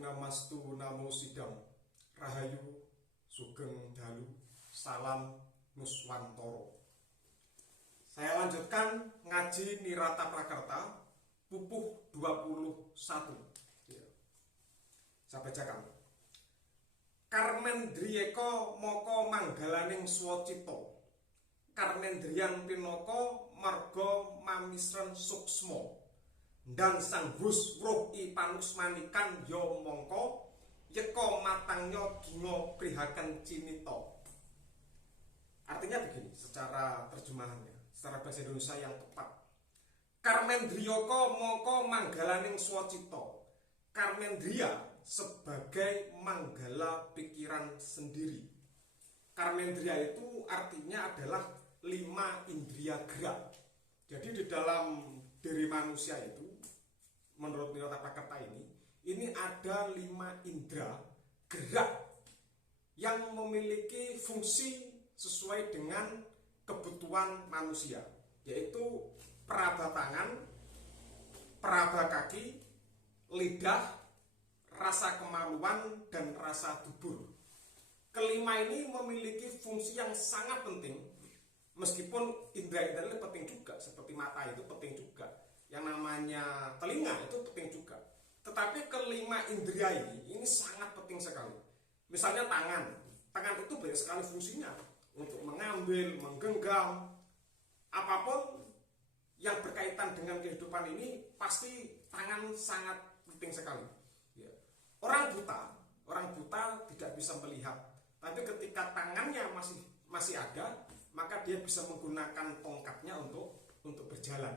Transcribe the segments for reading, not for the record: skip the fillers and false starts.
Namastu Namo Sidam Rahayu Sugeng Dalu Salam Nuswantoro. Saya lanjutkan ngaji Nirata Prakerta pupuh 21. Saya bacakan. Karmendriyeka moko manggalaning swacita. Karmendriyan pinaka marga mamisren suksma. Dan sang bus roh I panusmanikan yo mongko yeka matangnya ginga prihaken cinita. Artinya begini secara terjemahannya, secara bahasa Indonesia yang tepat. Karmendriyaka moko manggalaning swacita. Karmendriya sebagai manggala pikiran sendiri. Karmendriya itu artinya adalah 5 indria gerak. Jadi di dalam diri manusia itu, menurut Nirata Prakerta ini ada 5 indera gerak yang memiliki fungsi sesuai dengan kebutuhan manusia, yaitu peraba tangan, peraba kaki, lidah, rasa kemaluan, dan rasa dubur. Kelima ini memiliki fungsi yang sangat penting. Meskipun indera-indera penting juga, seperti mata itu penting juga, yang namanya telinga itu penting juga. Tetapi kelima indera ini sangat penting sekali. Misalnya tangan itu banyak sekali fungsinya untuk mengambil, menggenggam, apapun yang berkaitan dengan kehidupan ini pasti tangan sangat penting sekali. Orang buta tidak bisa melihat, tapi ketika tangannya masih ada, maka dia bisa menggunakan tongkatnya untuk berjalan,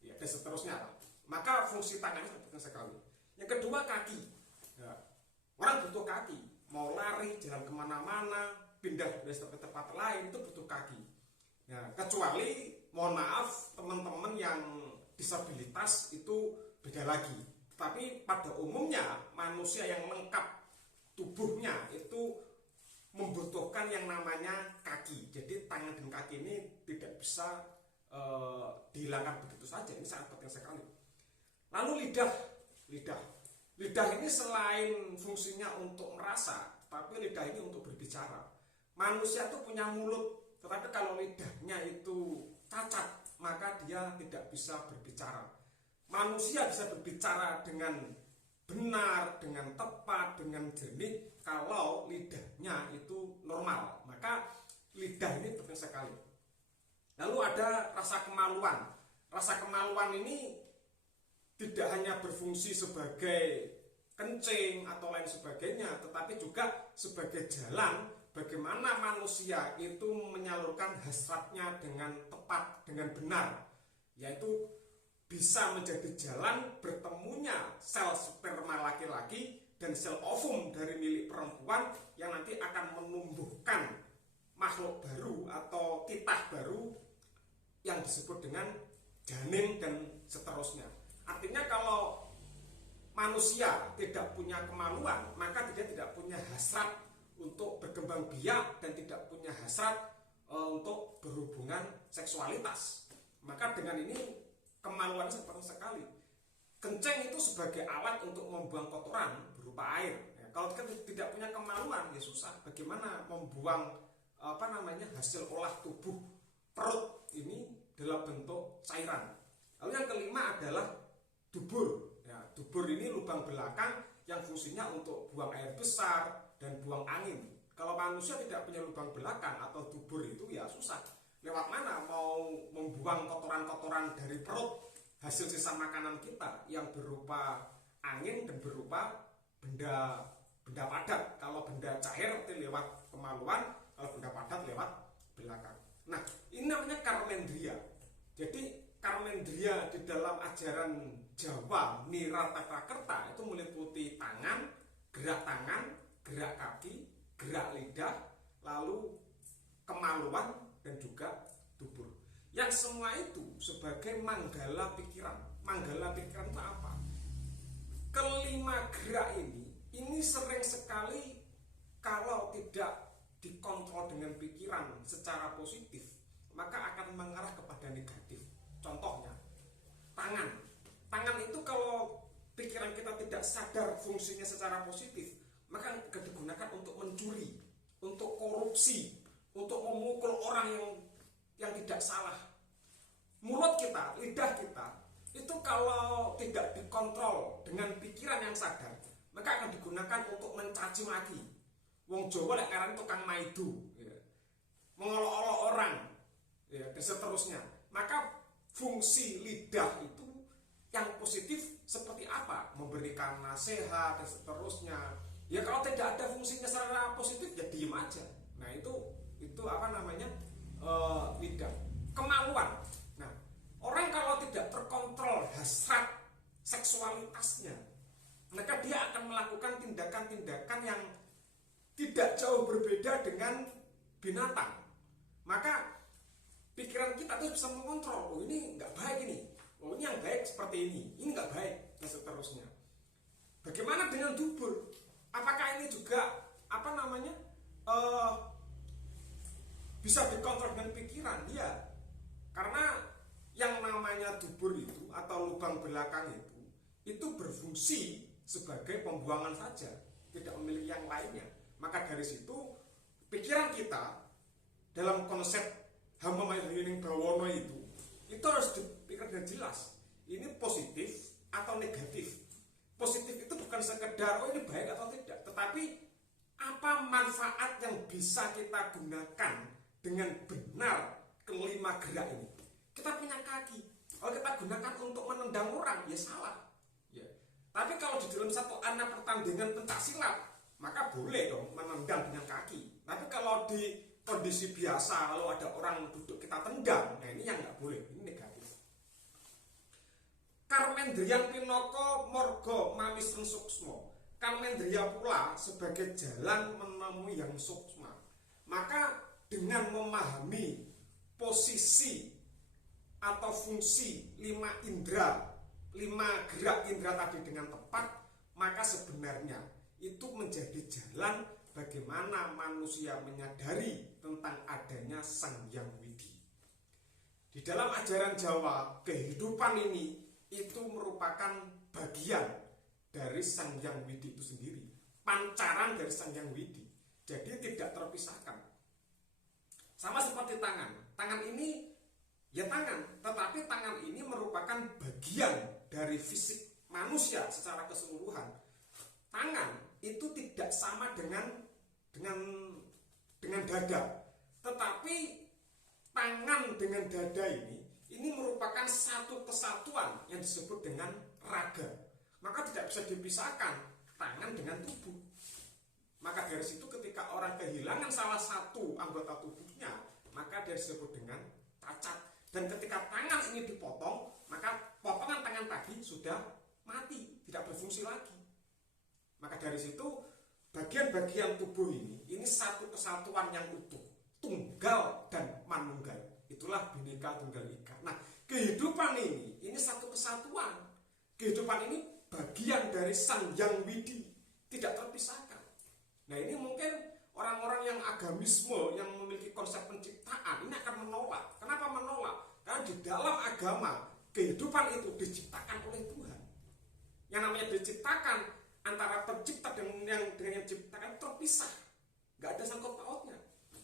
dan seterusnya. Maka fungsi tangannya sangat penting sekali. Yang kedua, kaki. Orang butuh kaki, mau lari, jalan kemana-mana, pindah dari tempat lain itu butuh kaki. Kecuali, mohon maaf, teman-teman yang disabilitas itu beda lagi. Tapi pada umumnya manusia yang lengkap tubuhnya itu membutuhkan yang namanya kaki. Jadi tangan dan kaki ini tidak bisa dihilangkan begitu saja. Ini sangat penting sekali. Lalu lidah ini selain fungsinya untuk merasa, tapi lidah ini untuk berbicara. Manusia itu punya mulut, tetapi kalau lidahnya itu cacat, maka dia tidak bisa berbicara. Manusia bisa berbicara dengan benar, dengan tepat, dengan jernih kalau lidahnya itu normal. Maka lidah ini penting sekali. Lalu ada rasa kemaluan. Rasa kemaluan ini tidak hanya berfungsi sebagai kencing atau lain sebagainya, tetapi juga sebagai jalan bagaimana manusia itu menyalurkan hasratnya dengan tepat, dengan benar, yaitu bisa menjadi jalan bertemunya sel sperma laki-laki dan sel ovum dari milik perempuan yang nanti akan menumbuhkan makhluk baru atau titah baru yang disebut dengan janin dan seterusnya. Artinya kalau manusia tidak punya kemaluan, maka dia tidak punya hasrat untuk berkembang biak dan tidak punya hasrat untuk berhubungan seksualitas. Maka dengan ini kemaluan sangat sekali. Kencing itu sebagai alat untuk membuang kotoran berupa air. Kalau kita tidak punya kemaluan, ya susah. Bagaimana membuang hasil olah tubuh perut ini dalam bentuk cairan. Lalu yang kelima adalah dubur. Dubur ini lubang belakang yang fungsinya untuk buang air besar dan buang angin. Kalau manusia tidak punya lubang belakang atau dubur itu ya susah. Lewat mana mau membuang kotoran-kotoran dari perut, hasil sisa makanan kita yang berupa angin dan berupa benda padat. Kalau benda cair itu lewat kemaluan, kalau benda padat lewat belakang. Nah, ini namanya karmendriya. Jadi karmendriya di dalam ajaran Jawa Nirata Prakerta itu meliputi tangan, gerak kaki, gerak lidah, lalu kemaluan, dan juga dubur. Yang semua itu sebagai manggala pikiran. Manggala pikiran itu apa? Kelima gerak ini sering sekali kalau tidak dikontrol dengan pikiran secara positif, maka akan mengarah kepada negatif. Contohnya, tangan itu kalau pikiran kita tidak sadar fungsinya secara positif, maka akan digunakan untuk mencuri, untuk korupsi, untuk memukul orang yang tidak salah. Mulut kita, lidah kita, itu kalau tidak dikontrol dengan pikiran yang sadar, maka akan digunakan untuk mencaci maki. Wong Jawa lek aran tukang maidu, ya. Mengolok-olok orang, ya, dan seterusnya. Maka fungsi lidah itu yang positif seperti apa? Memberikan nasihat dan seterusnya. Ya kalau tidak ada fungsinya secara positif, ya diem aja. Nah itu apa namanya, lidah. Kemaluan. Nah, orang kalau tidak terkontrol hasrat seksualitasnya, maka dia akan melakukan tindakan-tindakan yang tidak jauh berbeda dengan binatang. Maka pikiran kita tuh bisa mengontrol, oh ini nggak baik ini, oh ini yang baik seperti ini nggak baik, dan seterusnya. Bagaimana dengan dubur? Apakah ini juga apa namanya bisa dikontrol dengan pikiran? Ya, karena yang namanya dubur itu atau lubang belakang itu berfungsi sebagai pembuangan saja, tidak memiliki yang lainnya. Maka dari situ pikiran kita dalam konsep hamba mayorining bawono itu harus dipikir dengan jelas. Ini positif atau negatif. Positif itu bukan sekedar oh ini baik atau tidak, tetapi apa manfaat yang bisa kita gunakan dengan benar kelima gerak ini. Kita punya kaki, kalau kita gunakan untuk menendang orang, ya salah. Ya. Tapi kalau di dalam satu arena pertandingan pencaksilat, maka boleh dong menendang dengan kaki. Tapi kalau di kondisi biasa, kalau ada orang duduk kita tendang, nah ini yang nggak boleh, ini negatif. Karmendriyan pinoko morgo mamisren suksmo. Karmendriya pula sebagai jalan menemui yang suksma. Maka dengan memahami posisi atau fungsi 5 indera, 5 gerak indera tadi dengan tepat, maka sebenarnya itu menjadi jalan bagaimana manusia menyadari tentang adanya Sang Hyang Widi. Di dalam ajaran Jawa, kehidupan ini itu merupakan bagian dari Sang Hyang Widi itu sendiri, pancaran dari Sang Hyang Widi. Jadi tidak terpisahkan. Sama seperti tangan. Tangan ini ya tangan, tetapi tangan ini merupakan bagian dari fisik manusia secara keseluruhan. Tangan itu tidak sama dengan dada, tetapi tangan dengan dada ini merupakan satu kesatuan yang disebut dengan raga. Maka tidak bisa dipisahkan tangan dengan tubuh. Maka dari situ ketika orang kehilangan salah satu anggota tubuhnya, maka dia disebut dengan cacat. Dan ketika tangan ini dipotong, maka potongan tangan tadi sudah mati, tidak berfungsi lagi. Maka dari situ bagian-bagian tubuh ini satu kesatuan yang utuh, tunggal dan manunggal. Itulah Bhinneka Tunggal Ika. Nah, kehidupan ini satu kesatuan. Kehidupan ini bagian dari Sang Hyang Widi, tidak terpisahkan. Nah, ini mungkin orang-orang yang agamisme, yang memiliki konsep penciptaan, ini akan menolak. Kenapa menolak? Karena di dalam agama, kehidupan itu diciptakan oleh Tuhan. Yang namanya diciptakan, antara pencipta dengan yang diciptakan terpisah, nggak ada sangkut pautnya.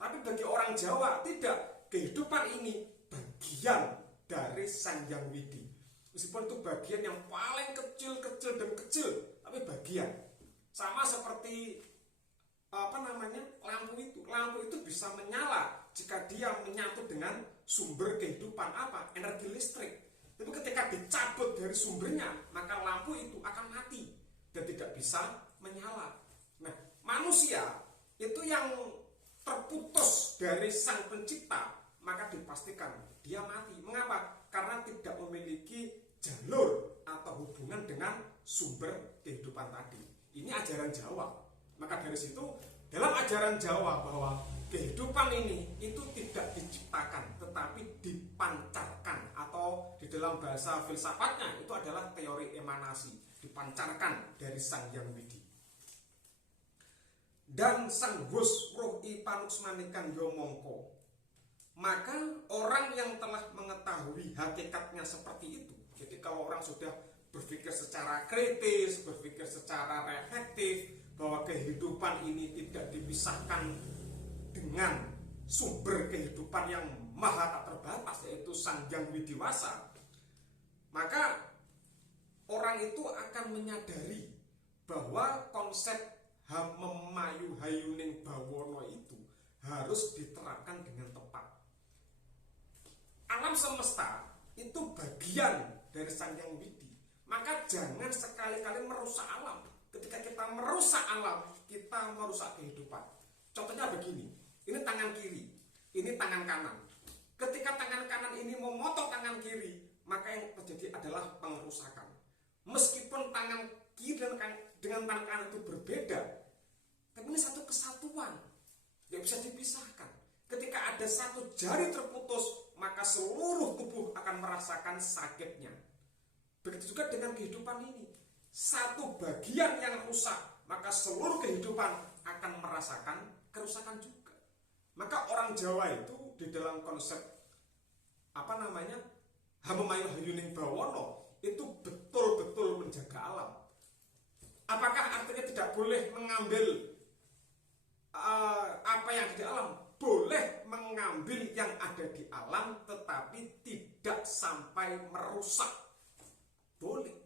Tapi bagi orang Jawa tidak, kehidupan ini bagian dari Sang Hyang Widi. Meskipun itu bagian yang paling kecil dan kecil, tapi bagian. Sama seperti lampu itu bisa menyala jika dia menyatu dengan sumber kehidupan energi listrik. Tapi ketika dicabut dari sumbernya, maka lampu itu akan mati dan tidak bisa menyala. Nah, manusia itu yang terputus dari Sang Pencipta, maka dipastikan dia mati. Mengapa? Karena tidak memiliki jalur atau hubungan dengan sumber kehidupan tadi. Ini ajaran Jawa. Maka dari situ dalam ajaran Jawa bahwa kehidupan ini itu tidak diciptakan tetapi dipancarkan, atau di dalam bahasa filsafatnya itu adalah teori emanasi, dipancarkan dari Sang Hyang Widi. Dan Sang Hus Roh I Panuksmanikan yo mongko. Maka orang yang telah mengetahui hakikatnya seperti itu. Jadi kalau orang sudah berpikir secara kritis, berpikir secara reflektif bahwa kehidupan ini tidak dipisahkan dengan sumber kehidupan yang maha tak terbatas, yaitu Sang Hyang Widiwasa, maka orang itu akan menyadari bahwa konsep Hamemayu Hayuning Bawono itu harus diterapkan dengan tepat. Alam semesta itu bagian dari Sang Hyang Widi, maka jangan sekali-kali merusak alam. Ketika kita merusak alam, kita merusak kehidupan. Contohnya begini, ini tangan kiri, ini tangan kanan. Ketika tangan kanan ini memotong tangan kiri, maka yang terjadi adalah pengerusakan. Meskipun tangan kiri dengan tangan kanan itu berbeda, tapi ini satu kesatuan, tidak bisa dipisahkan. Ketika ada satu jari terputus, maka seluruh tubuh akan merasakan sakitnya. Begitu juga dengan kehidupan ini. Satu bagian yang rusak, maka seluruh kehidupan akan merasakan kerusakan juga. Maka orang Jawa itu di dalam konsep Hamemayu Hayuning Bawono itu betul-betul menjaga alam. Apakah artinya tidak boleh mengambil apa yang ada di alam? Boleh mengambil yang ada di alam, tetapi tidak sampai merusak. Boleh.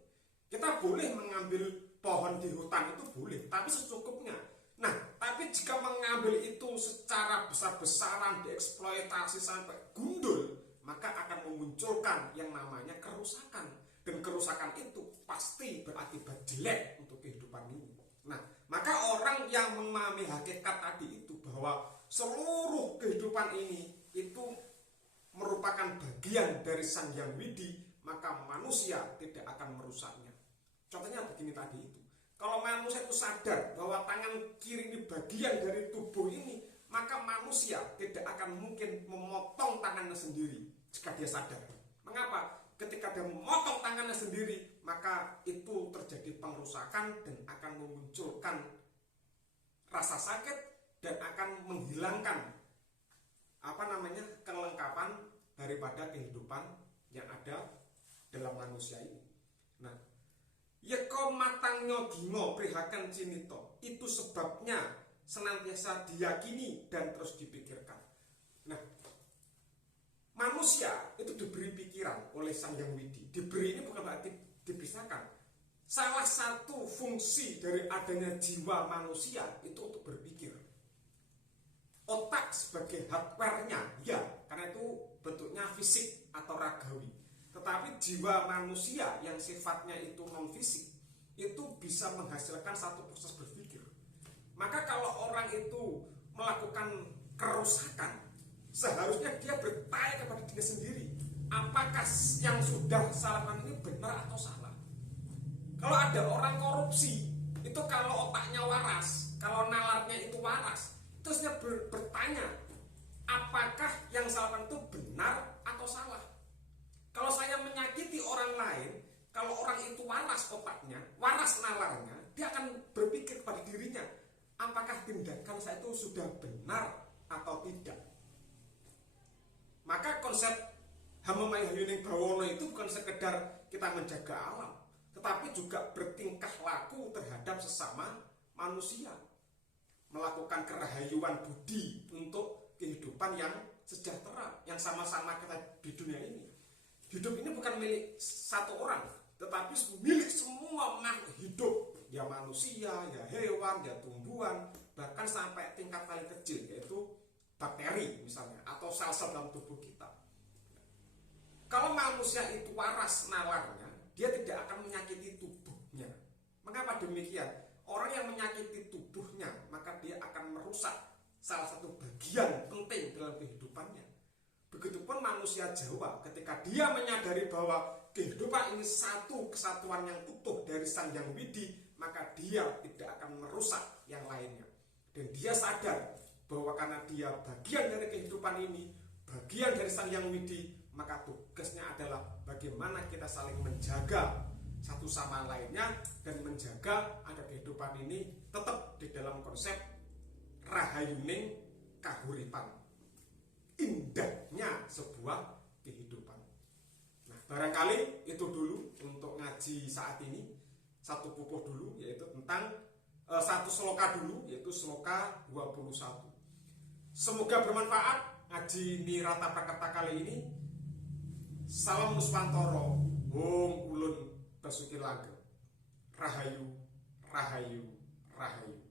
Kita boleh mengambil pohon di hutan itu boleh, tapi secukupnya. Nah, tapi jika mengambil itu secara besar-besaran, dieksploitasi sampai gundul, maka akan memunculkan yang namanya kerusakan. Dan kerusakan itu pasti berakibat jelek untuk kehidupan ini. Nah, maka orang yang memahami hakikat tadi itu bahwa seluruh kehidupan ini itu merupakan bagian dari Sang Hyang Widi, maka manusia tidak akan merusaknya. Contohnya begini tadi itu. Kalau manusia itu sadar bahwa tangan kiri ini bagian dari tubuh ini, maka manusia tidak akan mungkin memotong tangannya sendiri jika dia sadar. Mengapa? Ketika dia memotong tangannya sendiri, maka itu terjadi pengerusakan dan akan memunculkan rasa sakit dan akan menghilangkan kelengkapan daripada kehidupan yang ada dalam manusia ini. Nah, yeko matangnya gimo prihaken cinito, itu sebabnya senantiasa diyakini dan terus dipikirkan. Nah, manusia itu diberi pikiran oleh Sang Hyang Widi. Diberi ini bukan berarti dipisahkan. Salah satu fungsi dari adanya jiwa manusia itu untuk berpikir. Otak sebagai hardware-nya, ya, karena itu bentuknya fisik atau ragawi. Tetapi jiwa manusia yang sifatnya itu non-fisik, itu bisa menghasilkan satu proses berpikir. Maka kalau orang itu melakukan kerusakan, seharusnya dia bertanya kepada diri sendiri, apakah yang sudah saya lakukan ini benar atau salah. Kalau ada orang korupsi, itu kalau otaknya waras, kalau nalarnya itu waras, terus dia bertanya, apakah yang saya lakukan itu benar atau salah. Kalau saya menyakiti orang lain, kalau orang itu waras otaknya, waras nalarnya, dia akan berpikir pada dirinya, apakah tindakan saya itu sudah benar atau tidak. Maka konsep Hamemayu Hayuning Bawono itu bukan sekedar kita menjaga alam, tetapi juga bertingkah laku terhadap sesama manusia, melakukan kerahayuan budi untuk kehidupan yang sejahtera, yang sama-sama kita di dunia ini. Hidup ini bukan milik satu orang, tetapi milik semua makhluk hidup, ya manusia, ya hewan, ya tumbuhan, bahkan sampai tingkat paling kecil, yaitu bakteri misalnya, atau sel-sel dalam tubuh kita. Kalau manusia itu waras nalarnya, dia tidak akan menyakiti tubuhnya. Mengapa demikian? Orang yang menyakiti tubuhnya, maka dia akan merusak salah satu bagian penting dalam kehidupannya. Begitupun manusia Jawa, ketika dia menyadari bahwa kehidupan ini satu kesatuan yang utuh dari Sang Hyang Widi, maka dia tidak akan merusak yang lainnya. Dan dia sadar bahwa karena dia bagian dari kehidupan ini, bagian dari Sang Hyang Widi, maka tugasnya adalah bagaimana kita saling menjaga satu sama lainnya dan menjaga agar kehidupan ini tetap di dalam konsep rahayuning kahuripan, indahnya sebuah kehidupan. Nah, barangkali itu dulu untuk ngaji saat ini. Satu pupuh dulu, yaitu tentang satu sloka dulu, yaitu sloka 21. Semoga bermanfaat ngaji Nirata Prakerta kali ini. Salam Nuspantoro, Wong Ulun Basuki Langgeng. Rahayu, Rahayu, Rahayu.